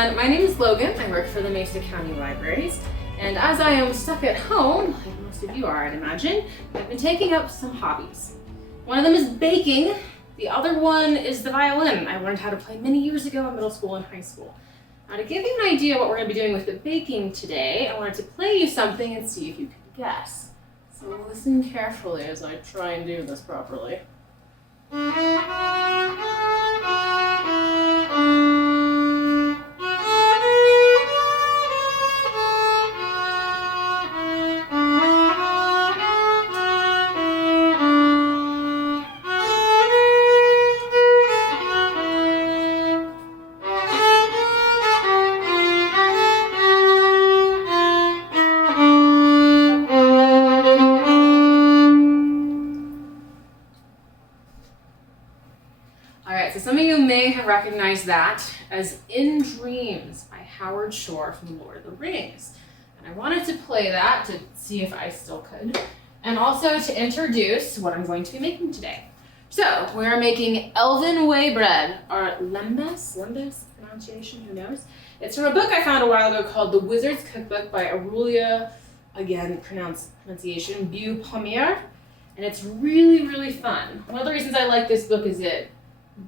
everyone, my name is Logan. I work for the Mesa County Libraries, and as I am stuck at home, like most of you are, I'd imagine, I've been taking up some hobbies. One of them is baking, the other one is the violin. I learned how to play many years ago in middle school and high school. Now to give you an idea what we're going to be doing with the baking today, I wanted to play you something and see if you could guess. So listen carefully as I try and do this properly. Alright, so some of you may have recognized that as In Dreams by Howard Shore from Lord of the Rings. And I wanted to play that to see if I still could, and also to introduce what I'm going to be making today. So, we're making Elven Waybread, or Lembas pronunciation, who knows? It's from a book I found a while ago called The Wizard's Cookbook by Aurelia, again, pronunciation, Beaupommier, and it's really, really fun. One of the reasons I like this book is it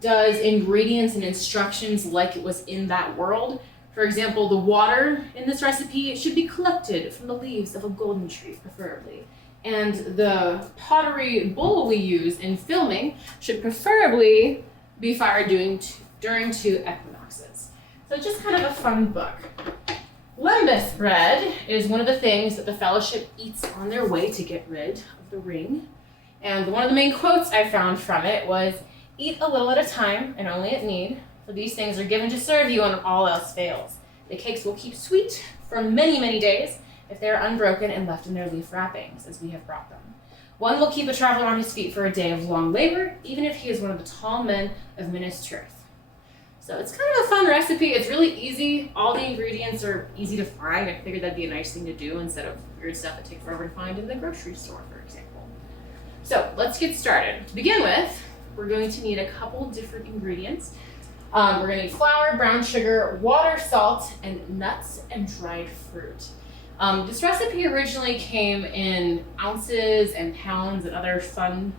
does ingredients and instructions like it was in that world. For example, the water in this recipe should be collected from the leaves of a golden tree, preferably. And the pottery bowl we use in filming should preferably be fired during 2 equinoxes. So just kind of a fun book. Lembas Bread is one of the things that the Fellowship eats on their way to get rid of the ring. And one of the main quotes I found from it was, "Eat a little at a time and only at need, for these things are given to serve you when all else fails. The cakes will keep sweet for many, many days if they are unbroken and left in their leaf wrappings, as we have brought them. One will keep a traveler on his feet for a day of long labor, even if he is one of the tall men of Minas Tirith." So it's kind of a fun recipe. It's really easy. All the ingredients are easy to find. I figured that'd be a nice thing to do instead of weird stuff that takes forever to find in the grocery store, for example. So let's get started. To begin with, we're going to need a couple different ingredients. We're going to need flour, brown sugar, water, salt, and nuts and dried fruit. This recipe originally came in ounces and pounds and other fun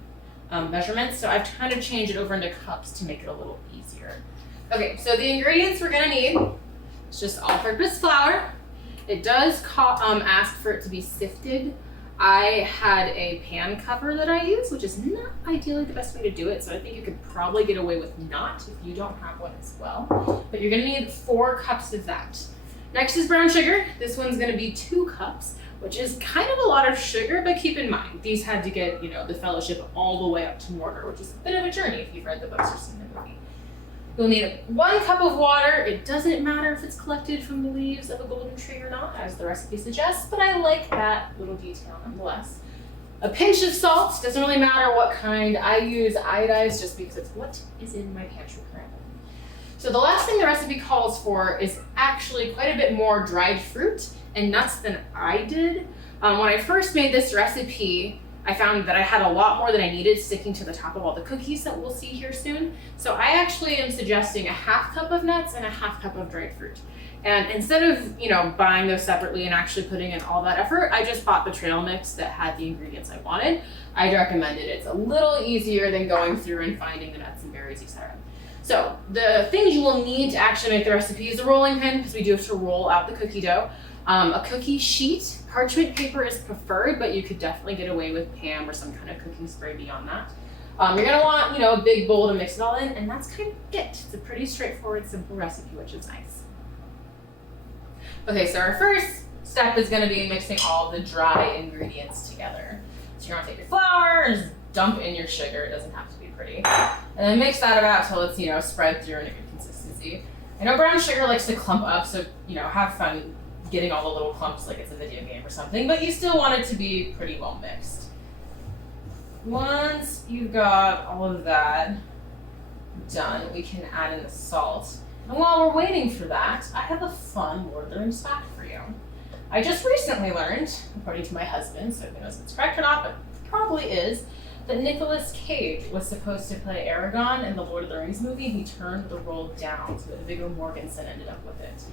measurements, so I've kind of changed it over into cups to make it a little easier. Okay, so the ingredients we're going to need is just all-purpose flour. It does ask for it to be sifted. I had a pan cover that I use, which is not ideally the best way to do it, so I think you could probably get away with not if you don't have one as well. But you're going to need 4 cups of that. Next is brown sugar. This one's going to be 2 cups, which is kind of a lot of sugar, but keep in mind, these had to get, the Fellowship all the way up to Mordor, which is a bit of a journey if you've read the books or seen the movie. You'll need 1 cup of water. It doesn't matter if it's collected from the leaves of a golden tree or not, as the recipe suggests, but I like that little detail nonetheless. A pinch of salt. Doesn't really matter what kind. I use iodized just because it's what is in my pantry currently. So the last thing the recipe calls for is actually quite a bit more dried fruit and nuts than I did. When I first made this recipe, I found that I had a lot more than I needed sticking to the top of all the cookies that we'll see here soon. So I actually am suggesting a 1/2 cup of nuts and a 1/2 cup of dried fruit. And instead of, buying those separately and actually putting in all that effort, I just bought the trail mix that had the ingredients I wanted. I'd recommend it. It's a little easier than going through and finding the nuts and berries, etc. So the things you will need to actually make the recipe is a rolling pin, because we do have to roll out the cookie dough. A cookie sheet. Parchment paper is preferred, but you could definitely get away with Pam or some kind of cooking spray beyond that. You're going to want, a big bowl to mix it all in, and that's kind of it. It's a pretty straightforward, simple recipe, which is nice. Okay, so our first step is going to be mixing all the dry ingredients together. So you're going to take your flour and just dump in your sugar. It doesn't have to be pretty. And then mix that about till it's, spread through in a good consistency. I know brown sugar likes to clump up, so, have fun getting all the little clumps like it's a video game or something, but you still want it to be pretty well mixed. Once you've got all of that done, we can add in the salt. And while we're waiting for that, I have a fun Lord of the Rings fact for you. I just recently learned, according to my husband, so who knows if it's correct or not, but it probably is, that Nicolas Cage was supposed to play Aragorn in the Lord of the Rings movie. He turned the role down, so that Viggo Mortensen ended up with it.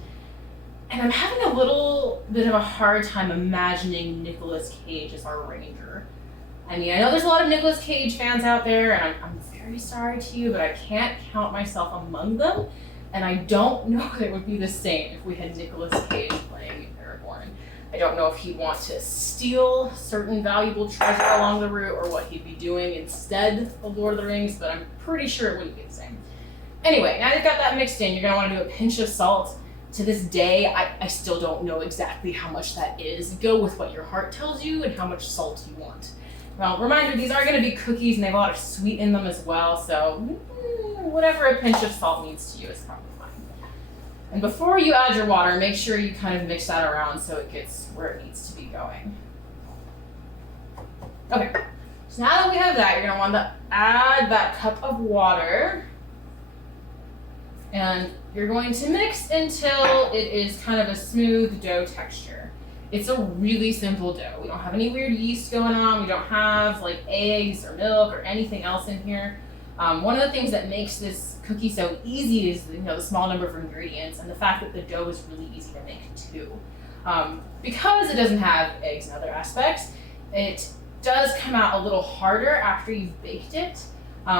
And I'm having a little bit of a hard time imagining Nicolas Cage as our ranger. I mean, I know there's a lot of Nicolas Cage fans out there, and I'm very sorry to you, but I can't count myself among them. And I don't know that it would be the same if we had Nicolas Cage playing Aragorn. I don't know if he'd want to steal certain valuable treasure along the route or what he'd be doing instead of Lord of the Rings, but I'm pretty sure it wouldn't be the same. Anyway, now you've got that mixed in, you're going to want to do a pinch of salt. To this day, I still don't know exactly how much that is. Go with what your heart tells you and how much salt you want. Well, reminder, these are going to be cookies and they have a lot of sweet in them as well, so whatever a pinch of salt means to you is probably fine. And before you add your water, make sure you kind of mix that around so it gets where it needs to be going. Okay, so now that we have that, you're going to want to add that cup of water. And you're going to mix until it is kind of a smooth dough texture. It's a really simple dough. We don't have any weird yeast going on. We don't have like eggs or milk or anything else in here. One of the things that makes this cookie so easy is the small number of ingredients and the fact that the dough is really easy to make too. Because it doesn't have eggs and other aspects, it does come out a little harder after you've baked it.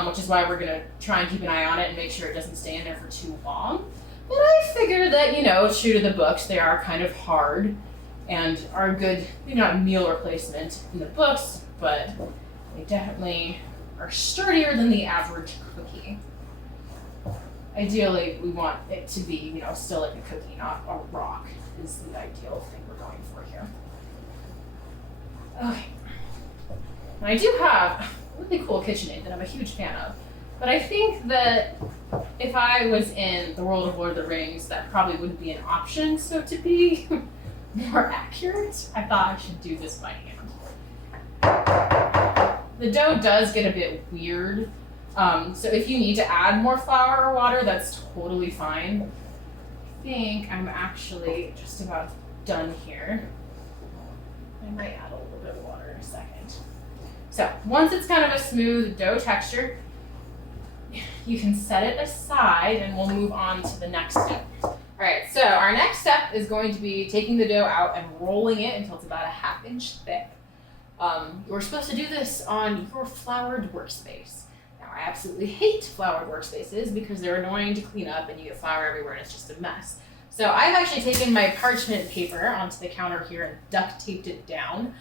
Which is why we're going to try and keep an eye on it and make sure it doesn't stay in there for too long. But I figure that, true to the books, they are kind of hard and are good, maybe not meal replacement in the books, but they definitely are sturdier than the average cookie. Ideally, we want it to be, still like a cookie, not a rock, is the ideal thing we're going for here. Okay. And I do have really cool KitchenAid that I'm a huge fan of. But I think that if I was in the world of Lord of the Rings, that probably wouldn't be an option. So to be more accurate, I thought I should do this by hand. The dough does get a bit weird. So if you need to add more flour or water, that's totally fine. I think I'm actually just about done here. I might add a little bit of water in a second. So once it's kind of a smooth dough texture, you can set it aside and we'll move on to the next step. All right, so our next step is going to be taking the dough out and rolling it until it's about a 1/2 inch thick. You're supposed to do this on your floured workspace. Now, I absolutely hate floured workspaces because they're annoying to clean up and you get flour everywhere and it's just a mess. So I've actually taken my parchment paper onto the counter here and duct taped it down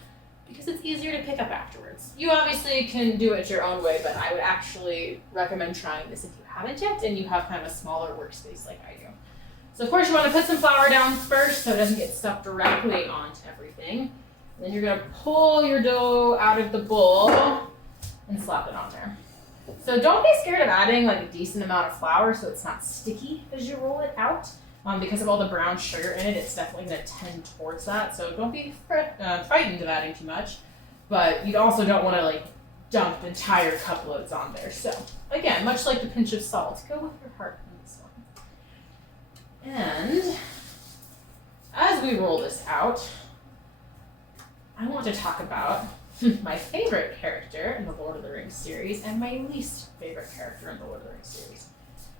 because it's easier to pick up afterwards. You obviously can do it your own way, but I would actually recommend trying this if you haven't yet and you have kind of a smaller workspace like I do. So of course you want to put some flour down first so it doesn't get stuck directly onto everything. And then you're going to pull your dough out of the bowl and slap it on there. So don't be scared of adding like a decent amount of flour so it's not sticky as you roll it out. Because of all the brown sugar in it, it's definitely going to tend towards that. So don't be frightened of adding too much. But you also don't want to like dump entire cup loads on there. So again, much like the pinch of salt, go with your heart on this one. And as we roll this out, I want to talk about my favorite character in the Lord of the Rings series and my least favorite character in the Lord of the Rings series.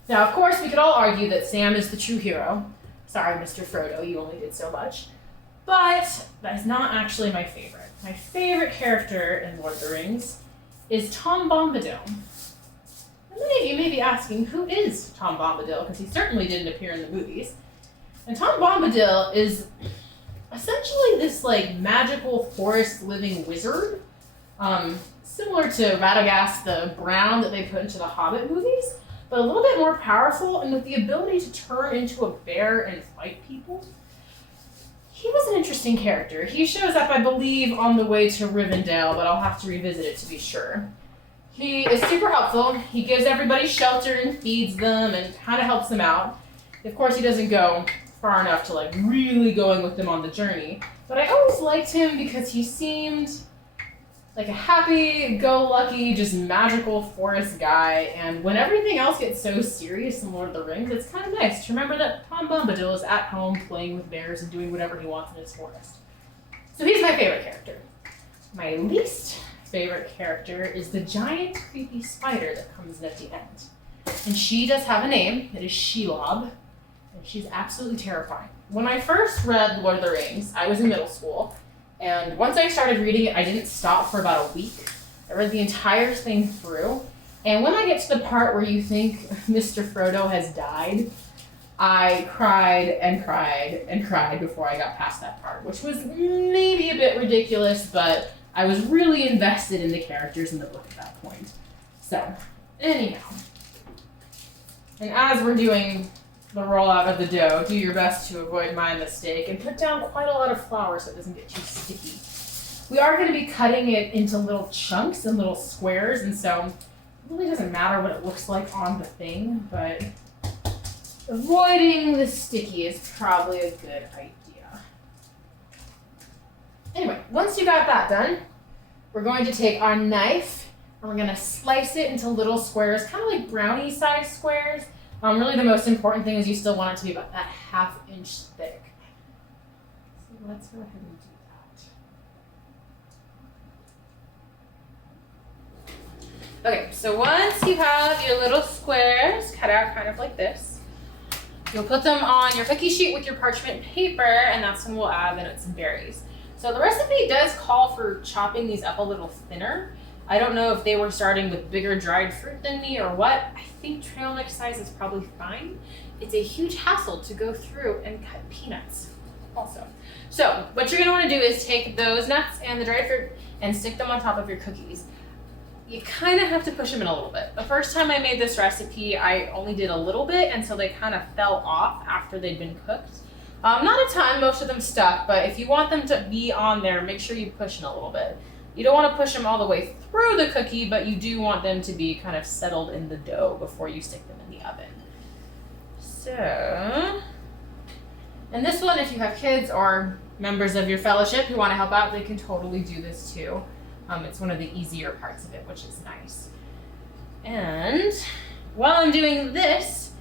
Now, of course, we could all argue that Sam is the true hero. Sorry, Mr. Frodo, you only did so much. But that is not actually my favorite. My favorite character in Lord of the Rings is Tom Bombadil. And many of you may be asking, who is Tom Bombadil? Because he certainly didn't appear in the movies. And Tom Bombadil is essentially this like magical forest living wizard, similar to Radagast the Brown that they put into the Hobbit movies, but a little bit more powerful and with the ability to turn into a bear and fight people. He was an interesting character. He shows up, I believe, on the way to Rivendell, but I'll have to revisit it to be sure. He is super helpful. He gives everybody shelter and feeds them and kind of helps them out. Of course, he doesn't go far enough to like really going with them on the journey, but I always liked him because he seemed like a happy-go-lucky, just magical forest guy, and when everything else gets so serious in Lord of the Rings, it's kind of nice to remember that Tom Bombadil is at home playing with bears and doing whatever he wants in his forest. So he's my favorite character. My least favorite character is the giant creepy spider that comes in at the end. And she does have a name. It is Shelob. And she's absolutely terrifying. When I first read Lord of the Rings, I was in middle school. And once I started reading it, I didn't stop for about a week. I read the entire thing through. And when I get to the part where you think Mr. Frodo has died, I cried and cried and cried before I got past that part, which was maybe a bit ridiculous, but I was really invested in the characters in the book at that point. So, anyhow. And as we're doing the rollout of the dough, do your best to avoid my mistake and put down quite a lot of flour so it doesn't get too sticky. We are going to be cutting it into little chunks and little squares, and so it really doesn't matter what it looks like on the thing, but avoiding the sticky is probably a good idea. Anyway, once you got that done, we're going to take our knife and we're going to slice it into little squares, kind of like brownie-sized squares. Really the most important thing is you still want it to be about that 1/2 inch thick. So let's go ahead and do that. Okay, so once you have your little squares cut out kind of like this, you'll put them on your cookie sheet with your parchment paper, and that's when we'll add the nuts and berries. So the recipe does call for chopping these up a little thinner. I don't know if they were starting with bigger dried fruit than me or what. I think trail mix size is probably fine. It's a huge hassle to go through and cut peanuts also. So what you're gonna wanna do is take those nuts and the dried fruit and stick them on top of your cookies. You kind of have to push them in a little bit. The first time I made this recipe, I only did a little bit, and so they kind of fell off after they'd been cooked. Not a ton, most of them stuck, but if you want them to be on there, make sure you push in a little bit. You don't want to push them all the way through the cookie, but you do want them to be kind of settled in the dough before you stick them in the oven. So, and this one, if you have kids or members of your fellowship who want to help out, they can totally do this too. It's one of the easier parts of it, which is nice. And while I'm doing this,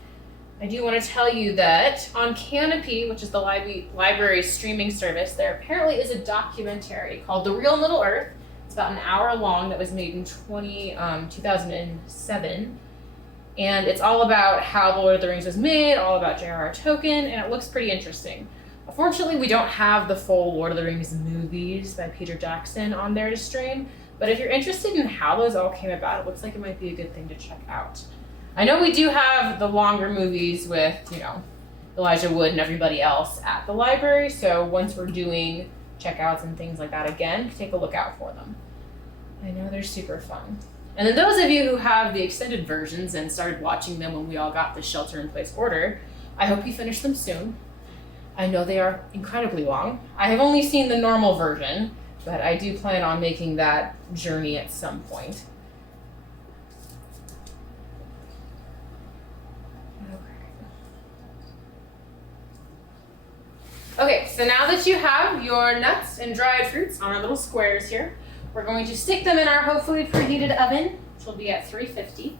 I do want to tell you that on Canopy, which is the library streaming service, there apparently is a documentary called The Real Middle Earth. It's about an hour long that was made in 2007. And it's all about how The Lord of the Rings was made, all about J.R.R. Tolkien, and it looks pretty interesting. Unfortunately, we don't have the full Lord of the Rings movies by Peter Jackson on there to stream, but if you're interested in how those all came about, it looks like it might be a good thing to check out. I know we do have the longer movies with, Elijah Wood and everybody else at the library, so once we're doing checkouts and things like that again, take a look out for them. I know they're super fun. And then those of you who have the extended versions and started watching them when we all got the shelter-in-place order, I hope you finish them soon. I know they are incredibly long. I have only seen the normal version, but I do plan on making that journey at some point. Okay, so now that you have your nuts and dried fruits on our little squares here, we're going to stick them in our hopefully preheated oven, which will be at 350.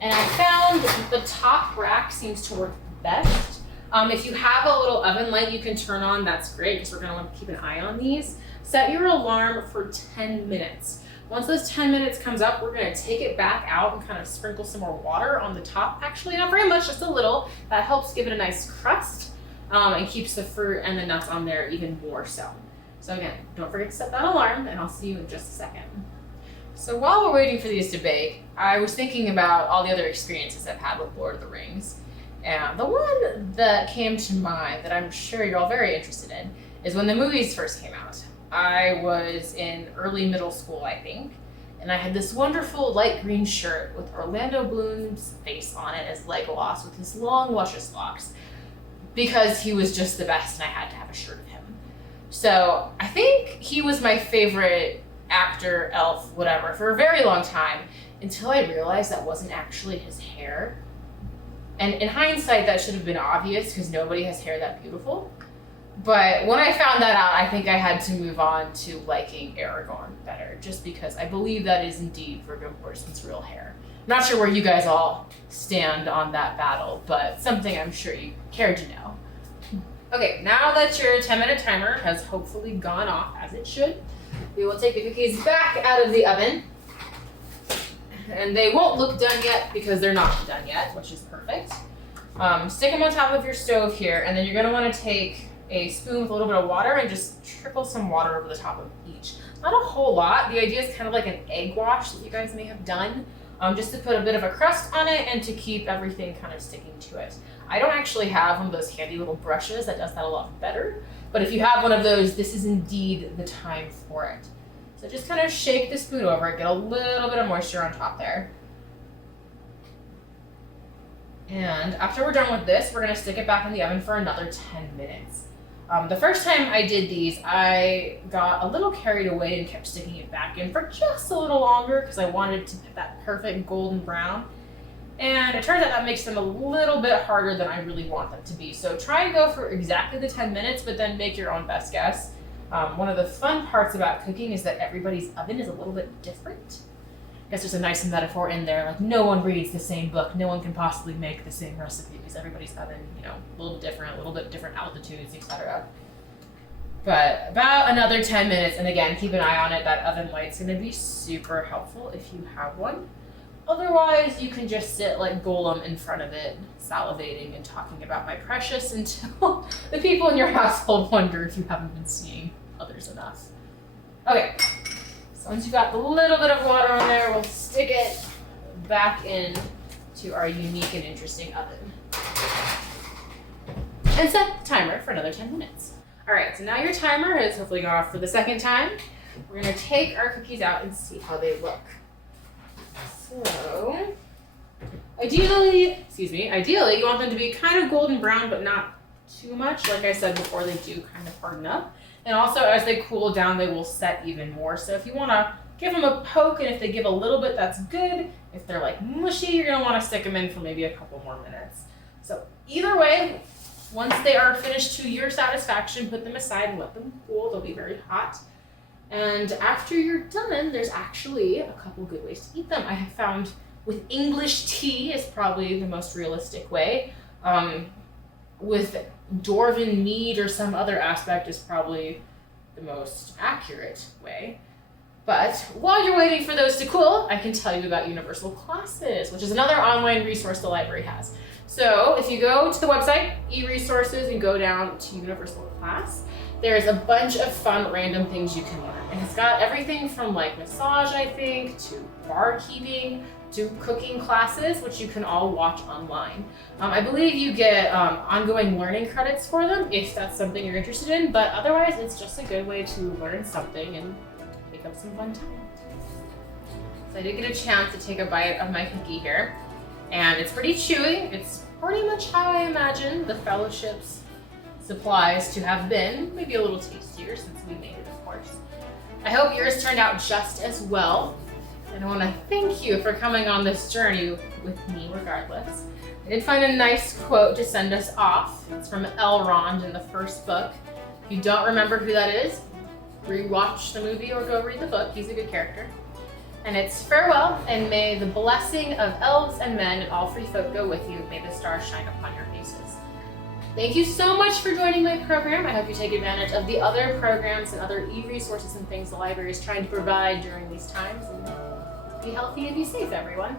And I found the top rack seems to work best. If you have a little oven light you can turn on, that's great, because we're going to want to keep an eye on these. Set your alarm for 10 minutes. Once those 10 minutes comes up, we're going to take it back out and kind of sprinkle some more water on the top. Actually, not very much, just a little. That helps give it a nice crust and keeps the fruit and the nuts on there even more so. So again, don't forget to set that alarm, and I'll see you in just a second. So while we're waiting for these to bake, I was thinking about all the other experiences I've had with Lord of the Rings. And the one that came to mind that I'm sure you're all very interested in is when the movies first came out. I was in early middle school, I think, and I had this wonderful light green shirt with Orlando Bloom's face on it as Legolas with his long, luscious locks, because he was just the best and I had to have a shirt of him. So I think he was my favorite actor, elf, whatever, for a very long time, until I realized that wasn't actually his hair. And in hindsight, that should have been obvious because nobody has hair that beautiful. But when I found that out, I think I had to move on to liking Aragorn better, just because I believe that is indeed Viggo Mortensen's real hair. I'm not sure where you guys all stand on that battle, but something I'm sure you care to know. Okay, now that your 10-minute timer has hopefully gone off as it should, We will take the cookies back out of the oven. And they won't look done yet because they're not done yet, which is perfect. Stick them on top of your stove here, and then you're gonna wanna take a spoon with a little bit of water and just trickle some water over the top of each. Not a whole lot. The idea is kind of like an egg wash that you guys may have done, just to put a bit of a crust on it and to keep everything kind of sticking to it. I don't actually have one of those handy little brushes that does that a lot better, but if you have one of those, this is indeed the time for it. So just kind of shake the spoon over it, get a little bit of moisture on top there. And after we're done with this, we're gonna stick it back in the oven for another 10 minutes. The first time I did these, I got a little carried away and kept sticking it back in for just a little longer because I wanted to get that perfect golden brown. And it turns out that makes them a little bit harder than I really want them to be. So try and go for exactly the 10 minutes, but then make your own best guess. One of the fun parts about cooking is that everybody's oven is a little bit different. I guess there's a nice metaphor in there, like no one reads the same book, no one can possibly make the same recipe because everybody's oven, a little bit different altitudes, etc. But about another 10 minutes, and again, keep an eye on it. That oven light's gonna be super helpful if you have one. Otherwise, you can just sit like Golem in front of it, salivating and talking about my precious until the people in your household wonder if you haven't been seeing others enough. Okay. Once you've got the little bit of water on there, we'll stick it back in to our unique and interesting oven. And set the timer for another 10 minutes. All right, so now your timer has hopefully gone off for the second time. We're gonna take our cookies out and see how they look. So, ideally you want them to be kind of golden brown, but not too much. Like I said before, they do kind of harden up. And also, as they cool down, they will set even more. So if you want to give them a poke, and if they give a little bit, that's good. If they're like mushy, you're going to want to stick them in for maybe a couple more minutes. So either way, once they are finished to your satisfaction, put them aside and let them cool. They'll be very hot. And after you're done, there's actually a couple good ways to eat them. I have found with English tea is probably the most realistic way. With Dwarven mead or some other aspect is probably the most accurate way. But while you're waiting for those to cool, I can tell you about Universal Classes, which is another online resource the library has. So if you go to the website, e-resources, and go down to Universal Class, there's a bunch of fun random things you can learn. And it's got everything from like massage, I think, to barkeeping, to cooking classes, which you can all watch online. I believe you get ongoing learning credits for them if that's something you're interested in, but otherwise it's just a good way to learn something and make up some fun time. So I did get a chance to take a bite of my cookie here, and it's pretty chewy. It's pretty much how I imagine the Fellowship's supplies to have been, maybe a little tastier since we made it, of course. I hope yours turned out just as well. And I want to thank you for coming on this journey with me regardless. I did find a nice quote to send us off. It's from Elrond in the first book. If you don't remember who that is, rewatch the movie or go read the book. He's a good character. And it's farewell, and may the blessing of elves and men and all free folk go with you. May the stars shine upon your faces. Thank you so much for joining my program. I hope you take advantage of the other programs and other e-resources and things the library is trying to provide during these times. And be healthy and be safe, everyone.